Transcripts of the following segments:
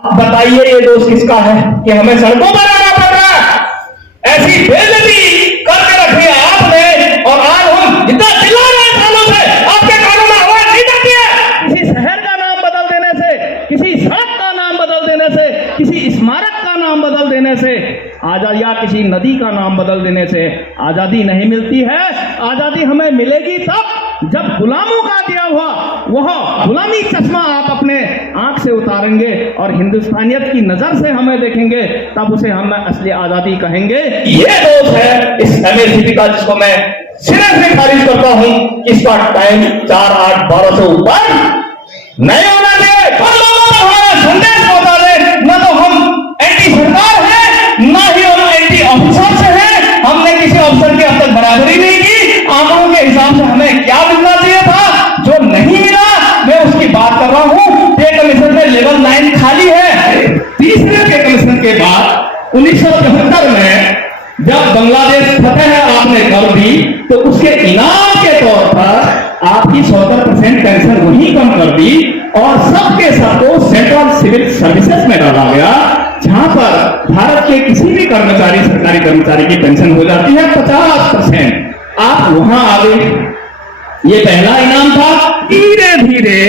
बताइए ये दोष किसका है कि हमें सड़कों पर आना पड़ रहा है। ऐसी बेइज्जती करके रखी है आपने, और आज हम जितना चिल्ला रहे हैं सालों से, आपके कानों में आवाज नहीं जाती है। किसी शहर का नाम बदल देने से, किसी सड़क का नाम बदल देने से, किसी स्मारक का नाम बदल देने से आजादी, या किसी नदी का नाम बदल देने से आजादी नहीं मिलती है। आजादी हमें मिलेगी तब जब गुलामों का दिया हुआ वह गुलामी चश्मा आप अपने आंख से उतारेंगे और हिंदुस्तानियत की नजर से हमें देखेंगे, तब उसे हम असली आजादी कहेंगे। ये दोष है इस एमएसपी का, जिसको मैं सिरे से खारिज करता हूं। इसका टाइम 4-8-12 से ऊपर नहीं होना चाहिए। हर लोगों को हमारा संदेश पहुंचा दे, न तो हम एंटी सरकार है, ना ही हम एंटी ऑफिसर से हैं। हमने किसी ऑफिसर की अब तक बराबरी नहीं की। आंकड़ों के हिसाब से हमें क्या मिलना चाहिए था, जो नहीं मिला, मैं उसकी बात कर रहा हूं। पे कमीशन में लेवल 9 खाली है। तीसरे पे कमीशन के बाद 1974 में जब बांग्लादेश फतेह आपने कर दी, तो उसके इनाम के तौर पर आपकी 70% पेंशन वही कम कर दी और सबके सबको सेंट्रल सिविल सर्विसेज में डाला गया, जहां पर भारत के किसी भी कर्मचारी, सरकारी कर्मचारी की पेंशन हो जाती है 50%। आप वहां आ गए, ये पहला इनाम था। धीरे धीरे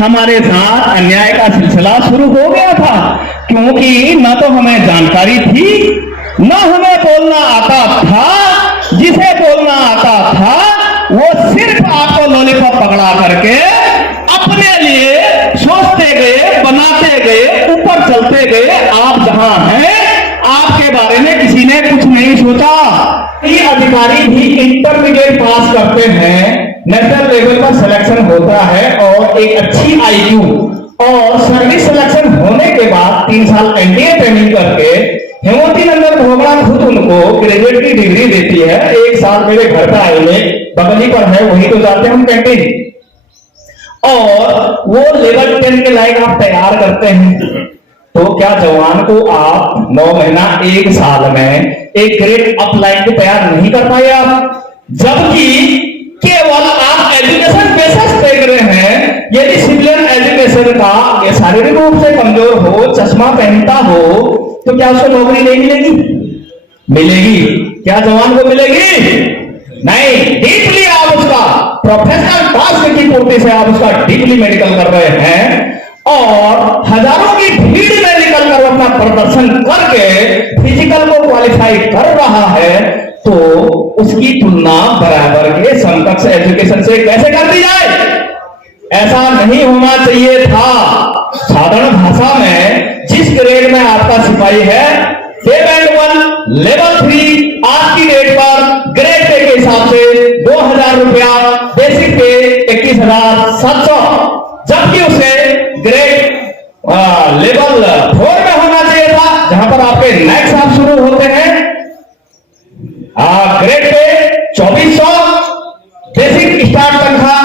हमारे साथ अन्याय का सिलसिला शुरू हो गया था, क्योंकि न तो हमें जानकारी थी, न हमें बोलना आता था। जिसे बोलना आता था वो सिर्फ आपको लॉलीपॉप पकड़ा करके अपने लिए सोचते गए, बनाते गए, ऊपर चलते गए। आप जहां हैं, आपके बारे में किसी ने कुछ नहीं सोचा। ये अधिकारी भी इंटरमीडिएट पास करते हैं, नेशनल लेवल पर सिलेक्शन होता है और एक अच्छी आईक्यू और सर्विस सिलेक्शन होने के बाद 3 साल एनडीए ट्रेनिंग करके हेमवती नंदन भोगड़ा खुद उनको ग्रेजुएट की डिग्री देती है। 1 साल मेरे घर पर आएंगे, बगली पर है, वही तो जाते हैं हम कैंटीन, और वो लेवल 10 के लायक आप तैयार करते हैं। तो क्या जवान को आप 9 महीना 1 साल में एक ग्रेड अप लाइन को तैयार नहीं कर पाए आप? जबकि केवल आप एजुकेशन बेसिस देख रहे हैं। यदि सिविलियन एजुकेशन का ये शारीरिक रूप से कमजोर हो, चश्मा पहनता हो, तो क्या उसको नौकरी नहीं मिलेगी? मिलेगी। क्या जवान को मिलेगी? नहीं। डीपली आप उसका प्रोफेशनल टास्क की पूर्ति से आप उसका डीपली मेडिकल कर रहे हैं, और हजारों की भीड़ में निकलकर अपना प्रदर्शन करके फिजिकल को क्वालिफाई कर रहा है, तो उसकी तुलना बराबर के समकक्ष एजुकेशन से कैसे कर दी जाए? ऐसा नहीं होना चाहिए था। साधारण भाषा में जिस ग्रेड में आपका सिपाही है, बैंड 1 लेवल 3 आज की डेट पर ग्रेड पे के हिसाब से 2000 रुपया, बेसिक पे 21,700, जबकि उसे ग्रेड लेवल 4 में होना चाहिए था, जहां पर आपके नेक्स्ट साल शुरू होते हैं। ग्रेड पे 2400, बेसिक स्टार्ट तनख्वाह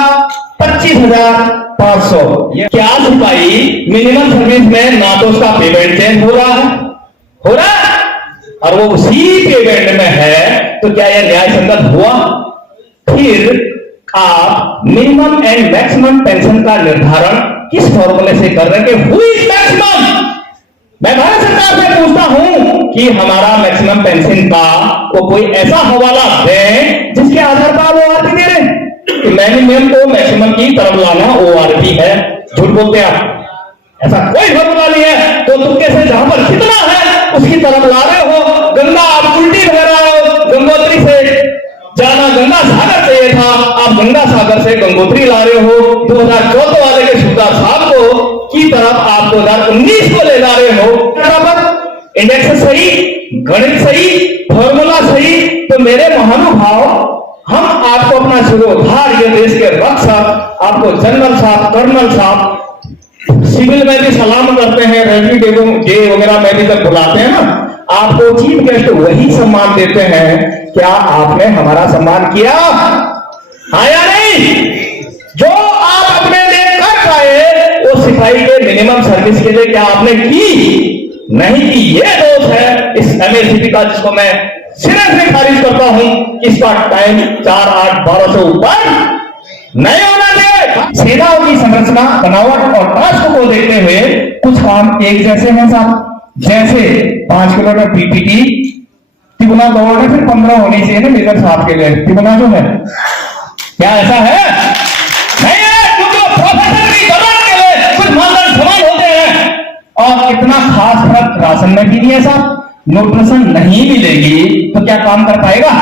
25,500। क्या सिपाही मिनिमम सर्विस में ना तो उसका पेमेंट चेंज हो रहा है, और वो उसी पेमेंट में है, तो क्या यह न्याय संगत हुआ? फिर आप मिनिमम एंड मैक्सिमम पेंशन का निर्धारण किस फॉर्मूले से कर रहे हैं? Who is maximum? मैं भारत सरकार से पूछता हूं कि हमारा मैक्सिमम पेंशन का वो कोई ऐसा हवाला दें जिसके आधार पर वो ओआरपी दे रहे हैं कि मिनिमम को मैक्सिमम की तरफ लाना ओआरपी है। झूठ बोलते हैं आप, ऐसा कोई फॉर्मूला नहीं है। तो तुक्के से जहां पर कितना है उसकी तरफ ला रहे हो। गंगा आप उल्टी बह रहे हो, गंगोत्री से जाना गंगा सागर चाहिए था, आप गंगा सागर से गंगोत्री ला रहे हो। 2014 वाले के सुधार साहब को की तरफ आप 2019 को ले जा रहे हो। बराबर इंडेक्स सही, गणित सही, फॉर्मूला सही। तो मेरे महानुभाव, हम आपको अपना शिरोधार, ये देश के रक्षक, आपको जनरल साहब, कर्नल साहब, सिविल में भी सलाम करते हैं, रेजिडेंट डे वगैरह में भी जब बुलाते हैं ना, आपको चीफ गेस्ट वही सम्मान देते हैं। क्या आपने हमारा सम्मान किया? हाँ या नहीं? जो आप अपने लिए कर पाए वो सिपाही के मिनिमम सर्विस के लिए क्या आपने की? नहीं की। ये दोष है इस एमएसपी का, जिसको मैं सिरे से खारिज करता हूं। इसका टाइम 4-8-12 से ऊपर नहीं होना चाहिए। सेनाओं की संरचना, बनावट और टास्क को देखते हुए कुछ काम एक जैसे हैं साहब। जैसे 5 किलोमीटर पीपीटी तिगुना दौड़ है, फिर 15 होनी चाहिए ना मेजर साहब के लिए। तिगुना जो है, क्या ऐसा है? नहीं है, क्योंकि वो प्रोफेसर की जरूरत के लिए कुछ मानदंड समान होते हैं। और इतना खास फर्क राशन में भी नहीं है साहब। न्यूट्रिशन नहीं मिलेगी तो क्या काम कर पाएगा?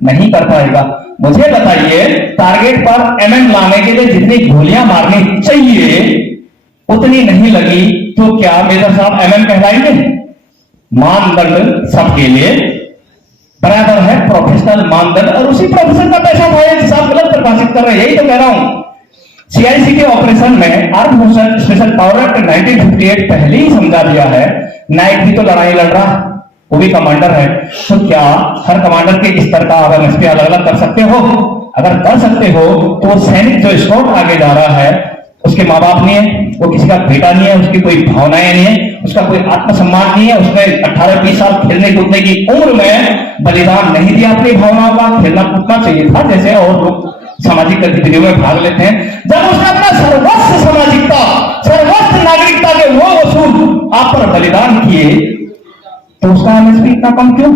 नहीं कर पाएगा। मुझे बताइए, टारगेट पर एमएम लाने के लिए जितनी गोलियां मारनी चाहिए उतनी नहीं लगी तो क्या मेजर साहब एमएम कहलाएंगे? मानदंड सबके लिए बराबर है, प्रोफेशनल मानदंड, और उसी प्रोफेशन का पैसा भाई साहब गलत प्रकाशित कर रहे हैं। यही तो कह रहा हूं। सीआईसी के ऑपरेशन में arm forces special power act 1958 पहले ही समझा दिया है। नाइट भी तो लड़ाई लड़ रहा, वो भी कमांडर है, तो क्या हर कमांडर के स्तर का आप एमएसपी अलग अलग कर सकते हो? अगर कर सकते हो तो वो सैनिक जो स्कॉट आगे जा रहा है उसके माँ बाप नहीं है, वो किसी का बेटा नहीं है, उसकी कोई भावनाएं नहीं है, उसका कोई आत्मसम्मान नहीं है, उसने 18-20 साल खेलने कूदने की उम्र में बलिदान नहीं दिया अपनी भावनाओं का। खेलना कूदना चाहिए था जैसे और लोग सामाजिक गतिविधियों में भाग लेते हैं। जब उसने अपना सर्वस्व सामाजिकता, सर्वस्व नागरिकता के वो वसूल आप पर बलिदान किए तो उसका एमएसपी इतना कम क्यों?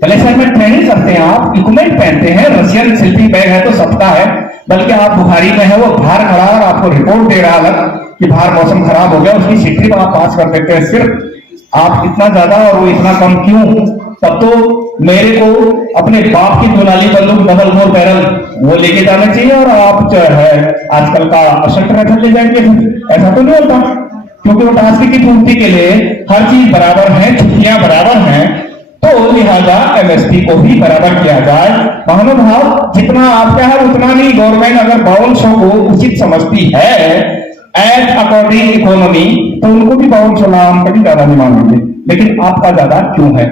पहले सर में ट्रेनिंग करते हैं, आप इक्विपमेंट पहनते हैं, रशियन स्लीपिंग बैग है तो सबका है, बल्कि आप बुखारी में है, वो बाहर खड़ा और आपको रिपोर्ट दे रहा अलग कि बाहर मौसम खराब हो गया, उसकी सिटी पर आप पास कर देते हैं। सिर्फ आप इतना ज्यादा और वो इतना कम क्यों? तब तो मेरे को अपने बाप की दुलाली बंदूक डबल मोर बैरल वो लेके जाना चाहिए और आप जो है आजकल का असल्ट राइफल ले जाएंगे। ऐसा तो नहीं होता, क्योंकि वो टास्क की पूर्ति के लिए हर चीज बराबर है, छुट्टियां बराबर हैं, तो लिहाजा एमएसपी को भी बराबर किया जाए। महानुभाव, जितना आपका है उतना नहीं, गवर्नमेंट अगर 5200 को उचित समझती है एज अकॉर्डिंग इकोनॉमी तो उनको भी 5200 नाम कभी ज्यादा नहीं मांगेंगे, लेकिन आपका ज्यादा क्यों है?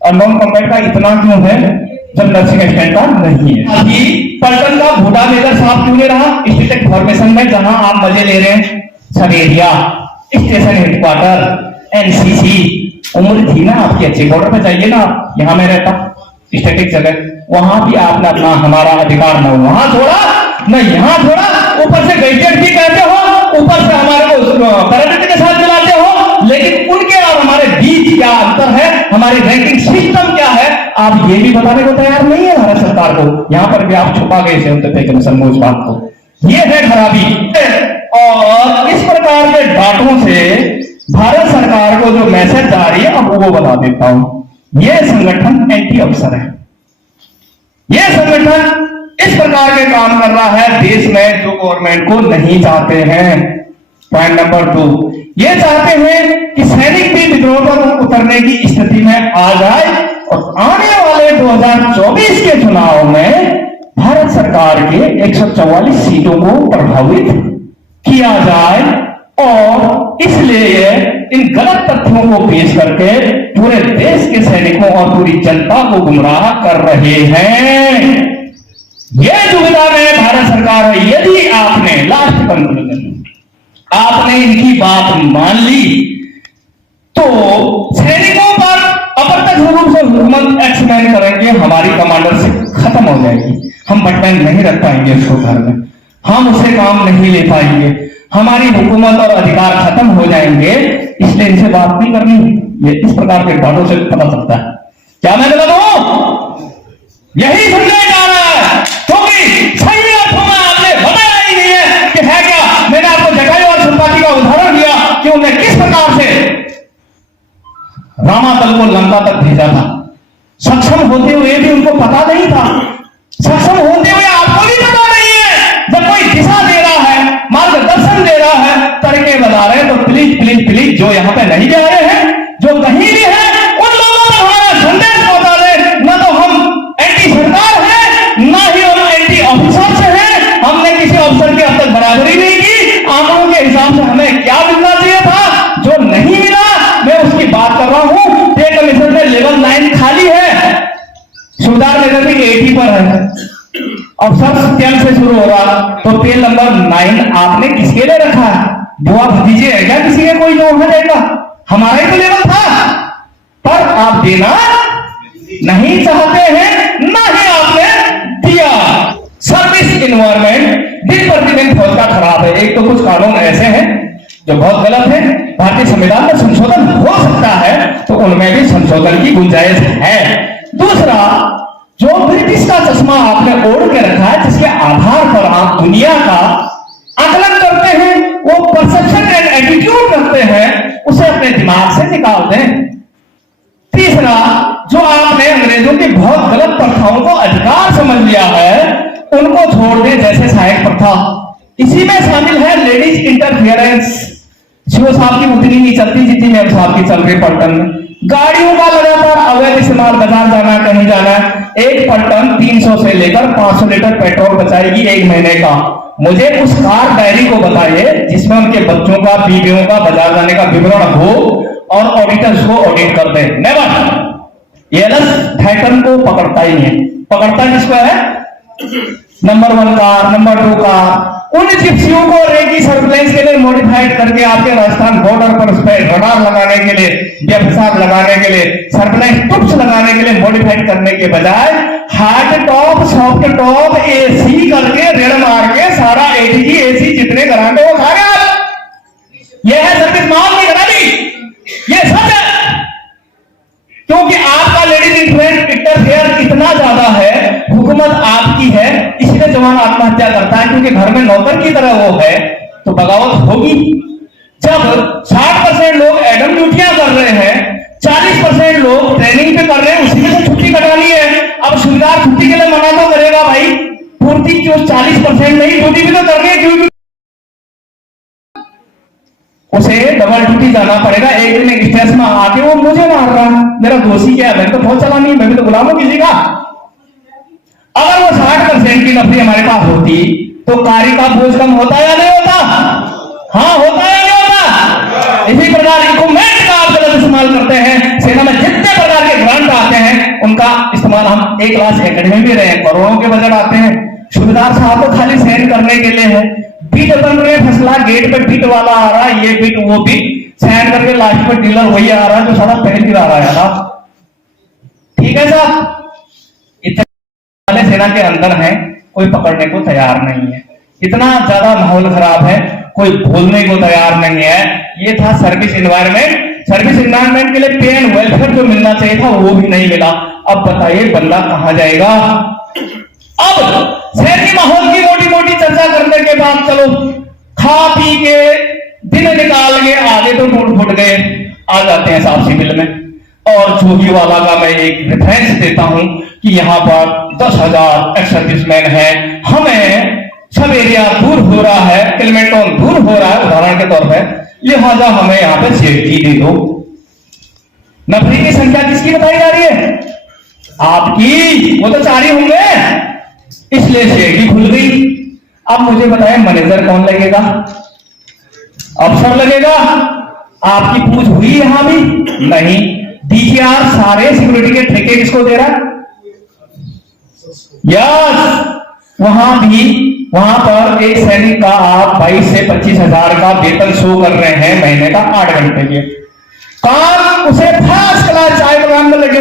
और नॉन कॉम्बैट का इतना क्यों है जब नर्सिंग स्टैंडर्ड नहीं है? अभी पलटन का भूडा मेजर साहब क्यों ले रहा स्टेटिक फॉर्मेशन में, जहां आप मजे ले रहे हैं? सब एरिया, स्टेशन हेडक्वार्टर, एनसीसी, उम्र थी ना आपकी अच्छी, बॉर्डर पे जाइए ना, यहां में रहता स्टैटिक जगह, वहां भी आपने अपना हमारा अधिकार न वहां छोड़ा न यहां छोड़ा, ऊपर से गैजेट भी कहते हो, ऊपर से हमारे को पैरामिलिट्री के साथ चलाते हो, लेकिन उनके और हमारे बीच क्या अंतर है, हमारी रैंकिंग सिस्टम क्या है, आप ये भी बताने को तैयार नहीं है भारत सरकार को। यहां पर भी आप छुपा गए थे उस बात को, ये है खराबी। और इस प्रकार के डाटों से भारत सरकार को जो मैसेज जा रही है अब वो बता देता हूं। यह संगठन एंटी अफसर है, यह संगठन इस प्रकार के काम कर रहा है देश में जो गवर्नमेंट को नहीं चाहते हैं। पॉइंट नंबर 2, ये चाहते हैं कि सैनिक भी विद्रोह पर उतरने की स्थिति में आ जाए और आने वाले 2024 के चुनाव में भारत सरकार के 144 सीटों को प्रभावित किया जाए, और इसलिए इन गलत तथ्यों को पेश करके पूरे देश के सैनिकों और पूरी जनता को गुमराह कर रहे हैं। यह दुविधा में भारत सरकार है। यदि आपने लास्ट कंक्लूजन आपने इनकी बात मान ली तो सैनिकों पर अप्रत्यक्ष रूप से हुकूमत एक्सपेंड करेंगे, हमारी कमांडरशिप खत्म हो जाएगी, हम बटन नहीं रख पाएंगे उसको घर में, हम उसे काम नहीं ले पाएंगे, हमारी हुकूमत और अधिकार खत्म हो जाएंगे, इसलिए इनसे बात नहीं करनी। ये इस प्रकार के बातों से पता चलता है। क्या मैं गलत हूं? यही समझाया जा रहा है, क्योंकि सही अर्थों में आपने बताया ही नहीं है कि है क्या। मैंने आपको जटायु और संपाति का उदाहरण दिया कि उन्होंने किस प्रकार से रामातल को लंका तक भेजा था। सक्षम होते हुए भी उनको पता नहीं था, सक्षम होते हुए आपको भी पता नहीं है। जब कोई दिशा दे रहा है, मार्गदर्शन दे रहा है, तरीके बता रहे हैं, तो प्लीज प्लीज प्लीज जो यहां पे नहीं जा रहे हैं, जो कहीं भी है, उन लोगों को हमारा संदेश पहुंचा दे। न तो हम एंटी सरकार है, ना ही हम एंटी ऑफिसर से हैं। हमने किसी ऑफिसर की अब तक बराबरी नहीं की। आंकड़ों के हिसाब से हमें क्या मिलना चाहिए था, जो नहीं मिला, मैं उसकी बात कर रहा हूं। पे कमीशन में लेवल 9 खाली है, सुधार लेवल भी 80 पर है, और सब 10 से शुरू होगा, तो पे नंबर 9 आपने किसके लिए रखा है? बुआ भतीजे है क्या किसी के कोई जो हो जाएगा? हमारा ही तो लेवल था, पर आप देना नहीं चाहते हैं, ना ही आपने दिया। सर्विस इन्वायरमेंट दिन प्रतिदिन फौज का खराब है। एक तो कुछ कानून ऐसे हैं जो बहुत गलत है, भारतीय संविधान में संशोधन हो सकता है तो उनमें भी संशोधन की गुंजाइश है। दूसरा, जो ब्रिटिश का चश्मा आपने ओढ़ के रखा है, जिसके आधार पर आप दुनिया का आकलन करते हैं, वो परसेप्शन एंड एटीट्यूड रखते हैं, उसे अपने दिमाग से निकाल दें। तीसरा, जो आपने अंग्रेजों की बहुत गलत प्रथाओं को अधिकार समझ लिया है, उनको छोड़ दें, जैसे सहायक प्रथा। इसी में शामिल है लेडीज इंटरफियरेंस। शिव साहब की उतनी नहीं चलती जितनी मेम साहब की चल रही पलटन में। गाड़ियों का लगातार अवैध इस्तेमाल, बाजार जाना, कहीं जाना, एक पलटन 300 से लेकर 500 लीटर पेट्रोल बचाएगी एक महीने का। मुझे उस कार डायरी को बताइए जिसमें उनके बच्चों का, बीवियों का बाजार जाने का विवरण हो और ऑडिटर्स को ऑडिट कर दें। नेवर। ये थैटन को पकड़ता ही नहीं है। पकड़ता किसको है? Number 1 car, number 2 car. उन जिप्सियों को रेकी सर्विलेंस के लिए मॉडिफाइड करके आपके राजस्थान बॉर्डर पर उस पर रडार लगाने के लिए, व्यवसाय लगाने के लिए, सर्विलेंस टूप्स लगाने के लिए मॉडिफाइड करने के बजाय hard top, soft top, AC करके रेड मार के सारा एडीजी एसी जितने कराने वो खा गया। ये है सर्विस माहौल की खराबी, ये सच है। क्योंकि आपका लेडीज इंटरफेयर इतना ज्यादा है, हुकूमत आपकी है, इसलिए जवान आत्महत्या करता है, क्योंकि घर में नौकर की तरह वो है, तो बगावत होगी। जब 60% लोग एडम ड्यूटियां कर रहे हैं, 40% लोग ट्रेनिंग पे कर रहे हैं, उसी में से छुट्टी कटानी है। अब सुविधा छुट्टी के लिए मना तो करेगा भाई, पूर्ति जो 40% नहीं, ड्यूटी भी तो करनी है, क्योंकि उसे डबल ड्यूटी जाना पड़ेगा। एक दिन एक स्टेज में आके वो मुझे मार रहा है, मेरा दोषी क्या है? मैंने तो बहुत चला नहीं, मैं भी तो गुलाम हूं किसी का। अगर वो 60% की नौकरी हमारे पास होती तो कार्य का बोझ कम होता या नहीं होता? हाँ, होता या नहीं होता? इसी प्रकार इक्विपमेंट का आप गलत इस्तेमाल करते हैं। सेना में जितने प्रकार के ग्रांट आते हैं उनका इस्तेमाल हम एक क्लास एकेडमी में रहे, करोड़ों के बजट आते हैं। सूबेदार साहब को खाली सहन करने के लिए है, बीट बन रहे फसला, गेट पे बीट वाला आ रहा है, ये बीट वो बीट सहन करके लास्ट में डीलर वही आ रहा है जो सारा पहल गिरा रहा है ना। ठीक है साहब, इतने सेना के अंदर हैं, कोई पकड़ने को तैयार नहीं है। इतना ज्यादा माहौल खराब है, कोई बोलने को तैयार नहीं है। ये था सर्विस एनवायरमेंट। सर्विस एनवायरमेंट के लिए पे एंड वेलफेयर जो मिलना चाहिए था वो भी नहीं मिला। अब बताइए बंदा कहां जाएगा? अब शहरी माहौल की मोटी मोटी चर्चा करने के बाद चलो खा पी के दिन निकाल के आगे तो टूट फूट गए, आ जाते हैं साहब सिविल में। और जोगी वाला का मैं एक रेफरेंस देता हूं कि यहां पर 10,000 एक्स सर्विसमैन है, हमें सब एरिया दूर हो रहा है, किलोमीटर दूर हो रहा है उदाहरण के तौर पर, लिहाजा हमें यहां पर सेफ्टी दे दो। नफरी की संख्या किसकी बताई जा रही है? आपकी। वो तो 4 ही होंगे, इसलिए शेडी खुल गई। अब मुझे बताएं मैनेजर कौन लगेगा? अफसर लगेगा? आपकी पूछ हुई यहां भी नहीं। डीजीआर सारे सिक्योरिटी के ठेके किसको दे रहा है? यस, वहां पर एक सैनिक का आप 22 से 25,000 का वेतन शो कर रहे हैं महीने का 8 घंटे के काम, उसे फर्स्ट क्लास चाय बगान में लगे।